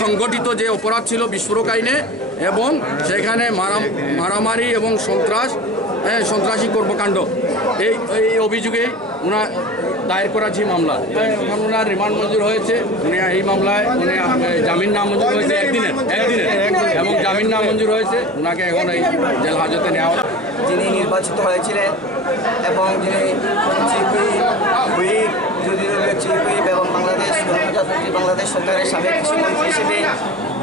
সংগঠিত যে অপরাধ ছিল বিস্ফোরক আইনে এবং সেখানে মারামারি এবং সন্ত্রাসী কর্মকাণ্ড এই অভিযোগে ওনার দায়ের করা যে মামলা এখন ওনার রিমান্ড মঞ্জুর হয়েছে। উনি এই মামলায় উনি জামিন নামঞ্জুর হয়েছে একদিনের এবং জামিন নামঞ্জুর হয়েছে। ওনাকে এখন এই জেল হাজতে নেওয়া। যিনি নির্বাচিত হয়েছিলেন এবং যিনি এবং বাংলাদেশ সরকারের সাবেক কৃষিমন্ত্রী হিসেবে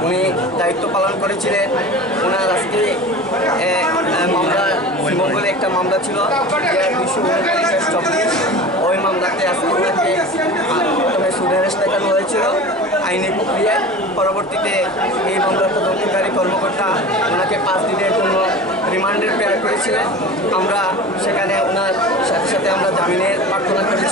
উনি দায়িত্ব পালন করেছিলেন। ওনার আজকে মামলা শ্রীমঙ্গলে একটা মামলা ছিল 229/24, ওই মামলাতে আজকে ওনাকে প্রথমে সুডারেস্ট দেখানো হয়েছিল আইনি প্রক্রিয়ায়। পরবর্তীতে এই মামলার তদন্তকারী কর্মকর্তা ওনাকে 5 দিনের জন্য রিমান্ডে প্রেরণ করেছিলেন। আমরা সেখানে ওনার সাথে আমরা জামিনের প্রার্থনা করেছি।